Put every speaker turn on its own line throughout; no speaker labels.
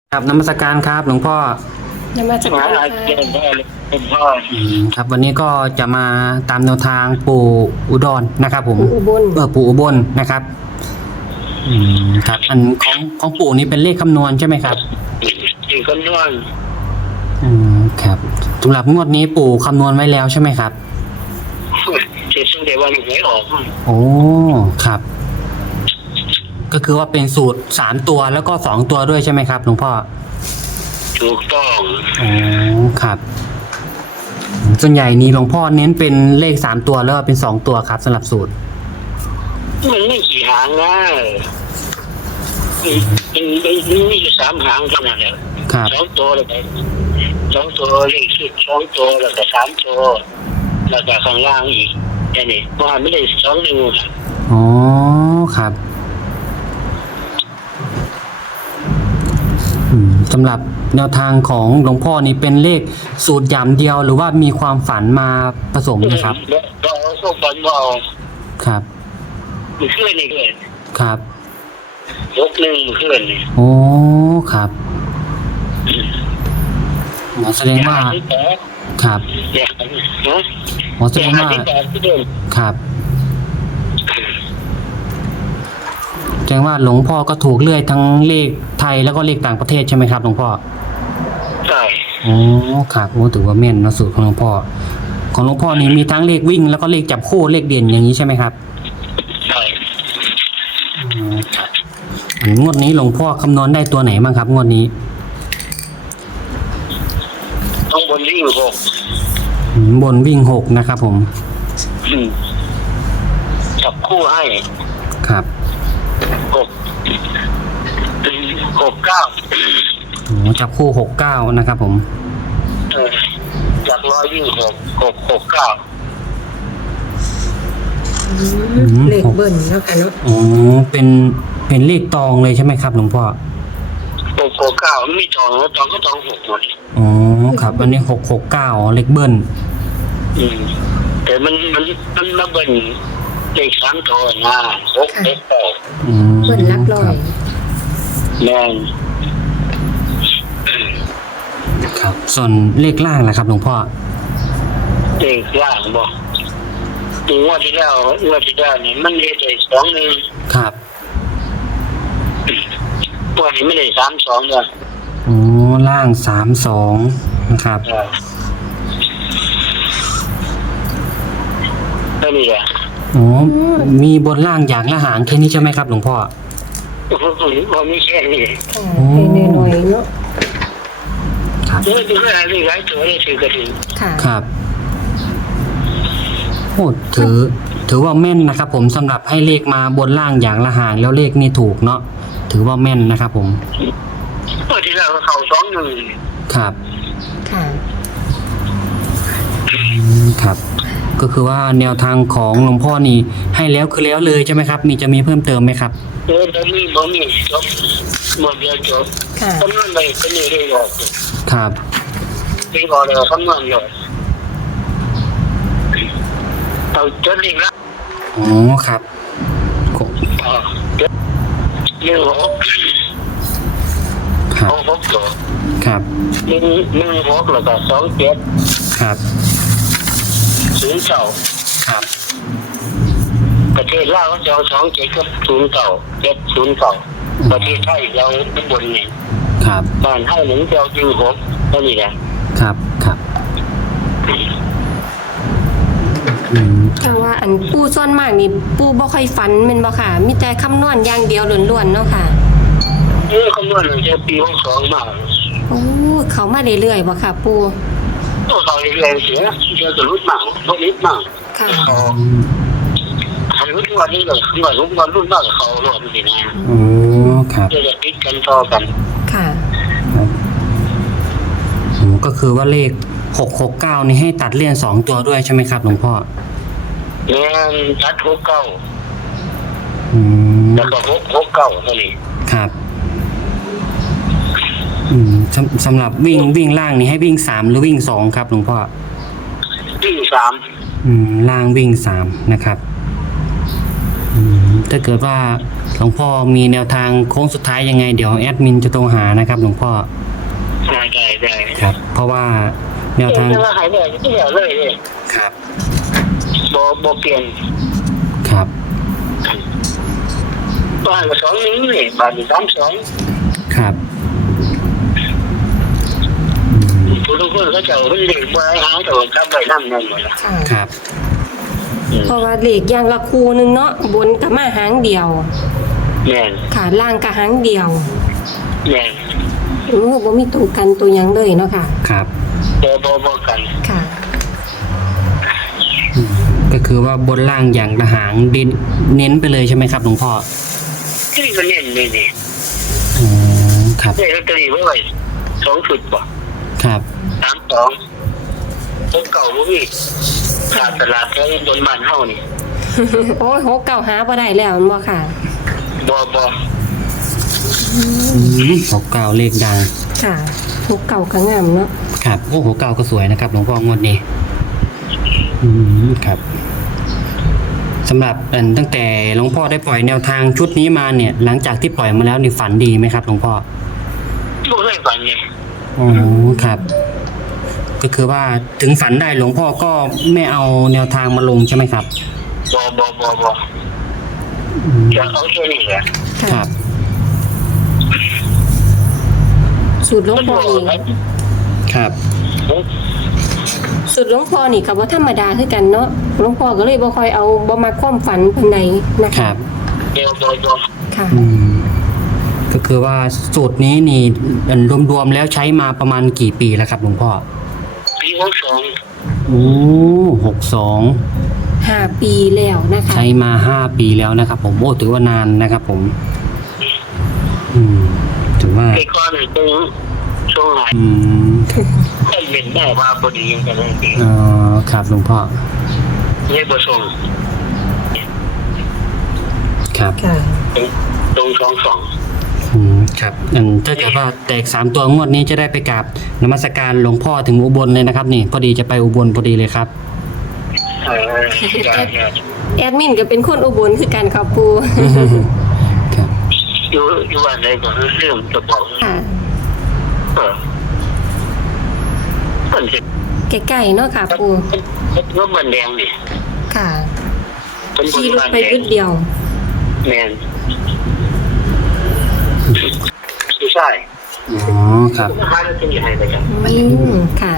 ครับนมัสการครับหลวงพ่อน
นมัสการค่ะ
ครับวันนี้ก็จะมาตามแนวทางปู่อุดรนะครับผม
อุบล
ปู่อุบลนะครับครับอันของปู่นี้เป็นเลขคำนวณใช่ไหมครับ
อีกคนนวณ
ครับสำหรับงวดนี้ปู่คำนวณไว้แล้วใช่ไหมครับ
เจ็ดซึ่งเดี๋ยววันหวยออก
โอ้ครับก็คือว่าเป็นสูตร3ตัวแล้วก็2ตัวด้วยใช่ไหมครับหลวงพ่อ
ถูกต้อง
อ๋อครับส่วนใหญ่นี่หลวงพ่อเน้นเป็นเลข3ตัวแล้วก็เป็น2ตัวครับสำหรับสูตร
มันไม่กี่หางนะมันมีอยู่3 หางเท่านั้นแหละ2 ตัวเลย2 ตัวเลขชุด2 ตัวแล้วก็3 ตัวแล้วก็ข้างล่างอีกแค่นี้เพราะไม่ได้2 1ครับ
อ๋อครับสำหรับแนวทางของหลวงพ่อนี่เป็นเลขสูตรอย่างเดียวหรือว่ามีความฝันมาผสมนะครับ
ก็เอาโซ่บอลบอล
ครับ
มีขึ้นอีกเลย
ครับ
61ขึ้นนี่
โอ้ครับแสดงว่าครับแสดงว่าครับแสดงว่าหลวงพ่อก็ถูกเลื่อยทั้งเลขไทยแล้วก็เลขต่างประเทศใช่ไหมครับหลวงพ่อ
ใช่
โอ้ครับโอ้ถือว่าแม่นนะสูตรของหลวงพ่อของหลวงพ่อนี่มีทั้งเลขวิ่งแล้วก็เลขจับคู่เลขเด่นอย่างนี้ใช่ไหมครับ
ใช่
งวดนี้หลวงพ่อคำนวณได้ตัวไหนบ้างครับงวดนี้
ต้องบนวิ่ง
บนวิ่ง6นะครับผม
จับคู่ให้
ครับ
69
โอ้จับคู่69นะครับผม
จาก100วิ่ง669
เลขเบิ้ลแล้วกันเนาะ
อ๋อเป็นเลขตองเลยใช่ไหมครับหลวงพ่อ
669ไม่มีตองแล้วตองก็ตอง6หมด
อ๋อครับอันนี้669เลขเบิ้ล
แต่มันมาเบิ้ลเลข3 ตัวนะ6 8
เบิ้ลลักลอย
แม่น
ครับส่วนเลขล่างล่ะครับหลวงพ่อ
เลขล่างบ่งวดที่แล้วนี่มันเลขได้21
ครับ
ตัวนี้ไม่ได้32เลย
อ๋อล่าง32นะครับ
ไม่มีอ่ะ
อ๋อมีบนล่างอย่างละหางแค่นี้ใช่ไหมครับหลวงพ่อ
ผมมีแค่นี้
ให้น้อยๆเนาะ
ครับ
ดูอะไรหลายตัวเลยถือกระถิ่น
ครับโอ้ถือว่าแม่นนะครับผมสำหรับให้เลขมาบนล่างอย่างละหางแล้วเลขนี่ถูกเนาะถือว่าแม่นนะครับผม
ที่แล้วเขา21
ครับ
ค่ะ
ครับก็คือว่าแนวทางของหลวงพ่อนี่ให้แล้วคือแล้วเลยใช่ไหมครับจะมีเพิ่มเติมไหมครับ
บ่มีจบหมดเดียวจบคำนวณไปเป็นเรื่อยๆ
ครับ
ที่พอแล้วคำนวณอยู่เอาจดอีกแล้ว
อ๋อครับ
ครับ6ตัว
ครับ
16แล้วก็27
ครับ
09
ครับ
ประเทศลาวเขาจะเอา27กับ09ประเทศไทยเราข้างบนนี่
ครับ
บ้านให้หนึ่งเรา26เท่านี้แหละ
ครับ
แต่ว่าอันปูส่วนมากนี่ปูบ่ค่อยฝันแม่นบ่ค่ะมีแต่คำนวณอย่างเดียวล้วนๆเนาะค่ะ
คำนวณจะปี62มา
โอ้เขามาเรื่อยๆบ่ค่ะปู
เขาเรื่อยๆเสียจะรุดมากบ่นิดมาก
ค่ะ
รุ่นวันนี้เลยคือว่ารุ่นมากเขารอดนี่นะ
อ๋อครับ
จะติดกันต่อกัน
ค่ะ
ก็คือว่าเลข669นี่ให้ตัดเลี่ยน2ตัวด้วยใช่ไหมครับหลวงพ่อ
แม่นตัด69แล้วก็69เท่านี้
ครับสำหรับวิ่งล่างนี่ให้วิ่ง3หรือวิ่ง2ครับหลวงพ่อ
วิ่ง3
ล่างวิ่ง3นะครับถ้าเกิดว่าหลวงพ่อมีแนวทางโค้งสุดท้ายยังไงเดี๋ยวแอดมินจะโทรหานะครับหลวงพ่อ
ได้
ครับ เพราะว่าแนวทาง
แต่ว่าหายไปที่เดียวเลยเนี่ย
ครับ
บ่เปลี่ยน
ครับ
บ้านก็2-1นี่บ้าน3-2
ครับ
ผู้ทุกคนก็จะเอาเด็กบ่หางตัวกลับไปนำนั่นหมดล่ะ
ค่ะ
ครับ
เพราะว่าเลขอย่างละคู่หนึงเนาะบนก็มาหางเดียว
แม่น
ค่ะล่างก็หางเดียว
แม่น
โอ้บ่มีตัวกันตัวหยังเลยเนาะค่ะ
ครับ
บ่กัน
ค่ะ
ก็คือว่าบนล่างอย่างละหางเน้นไปเลยใช่ไหมครับหลวงพ่อ
ที่ก็เน้นนี่
อ๋อครับ
ได้ลอตเตอรี่ไว้2ชุดบ่
ครับ
32ตัวเก่าบ่มีขาดตลาดแถวบนบ้านเฮานี่
โอ้ย6เก่าหาบ่ได้แล้วแม่นบ่ค่ะ
บ่
69เลขดัง
ค่ะ6เก่าก็งามเนาะ
ครับโอ้โหเก่าก็สวยนะครับหลวงพ่องวดนี้ครับสำหรับตั้งแต่หลวงพ่อได้ปล่อยแนวทางชุดนี้มาเนี่ย หลังจากที่ปล่อยมาแล้วนี่ฝันดีไหมครับหลวงพ่อ
บ่เคยฝันไง
อ๋อครับ ก็คือว่าถึงฝันได้หลวงพ่อก็ไม่เอาแนวทางมาลงใช่ไหมครับ
บ่
อืม
จะเอาแค่นี้แหละ
ค่ะ
ครับ
สูตรหลวงพ่อนี่
ครับ
สูตรหลวงพ่อนี่ก็บ่ธรรมดาคือกันเนาะหลวงพ่อก็เลยบ่ค่อยเอาบ่มาความฝันปานใดนะ
ค
คะ
รับ
เดี๋ยวบ่
ค่ะ
ก็คือว่าสูตรนี้นี่รวมๆแล้วใช้มาประมาณกี่ปีแล้วครับหลวงพ่อ
ปี62
โอ้62
5 ปีแล้วนะคะ
ใช้มา5 ปีแล้วนะครับผมโอ้ถือว่านานนะครับผม ถือว่า
ไอ้ก้อนนี่ตึงช่วงหาย ได้เห็นได้ว่าพอดีกันเลยจริง
อ๋อครับหลวงพ่อ
เลยบ่ส่ง
ครับ
ค่ะ
ตรง22
ครับถ้าเกิดว่าแตก3 ตัวงวดนี้จะได้ไปกราบนมัสการหลวงพ่อถึงอุบลเลยนะครับนี่พอดีจะไปอุบลพอดีเลยครับ
ได้
แอดมินก็เป็นคนอุบลคือกันครับปู
ครับ
อยู่วันใดก็เรื่องจะบอก
ค่ะ
มันสิ
ใกล้ๆเนาะค่ะปู
รถมันแดงนี่
ค่ะ
เป็นบน
ขี่รถ
บ้าน
ไป
แดง
ยุดเดียว
แมนใช่
อ๋อครับ
ร้านจะมีให้ไปจ้ะ
ค่ะ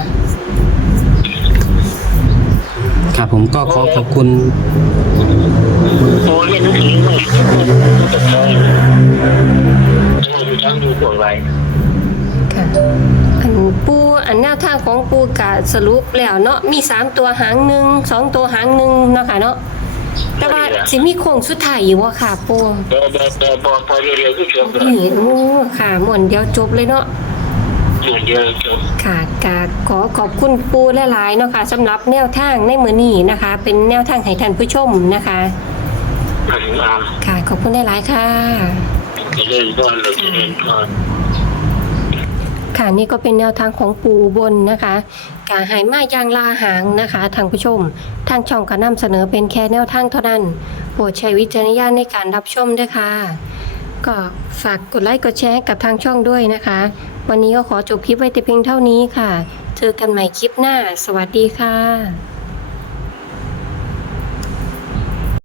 ครับผมก็ขอบคุณ
โอ้เรียนหนังสือไม่จะใช่ทั้งดูตัวไว้
ค่ะ อันแนวทางของปูกะสรุปแล้วเนาะมี3ตัวหางหนึ่ง2ตัวหางหนึ่งเนาะค่ะเนาะแต่ว่าสิมีโค้งสุดท้ายอยู่ว่าค่ะปู
บ่พอเร็วๆก็จบเลย
นี่โอ้ค่ะหม่วนเดียวจบเลยเนาะ
เดียวจบ
ค่ะกะขอบคุณปูหลายๆเนาะค่ะสำหรับแนวทางในมื้อนี้นะคะ เป็นแนวทางให้ท่านผู้ชมนะคะ ค่ะขอบคุณหลายๆค่ะ
จะเล่นก่อนเลยจะเล่นก่อน
ค่ะนี่ก็เป็นแนวทางของปูอุบลนะคะกาหายมาอย่างลาหางนะคะทางผู้ชมทางช่องก็นำเสนอเป็นแค่แนวทางเท่านั้นโปรดใช้วิจารณญาณในการรับชมด้วยค่ะก็ฝากกดไลค์กดแชร์กับทางช่องด้วยนะคะ วันนี้ก็ขอจบคลิปไว้แต่เพียงเท่านี้ค่ะเจอกันใหม่คลิปหน้าสวัสดีค่ะ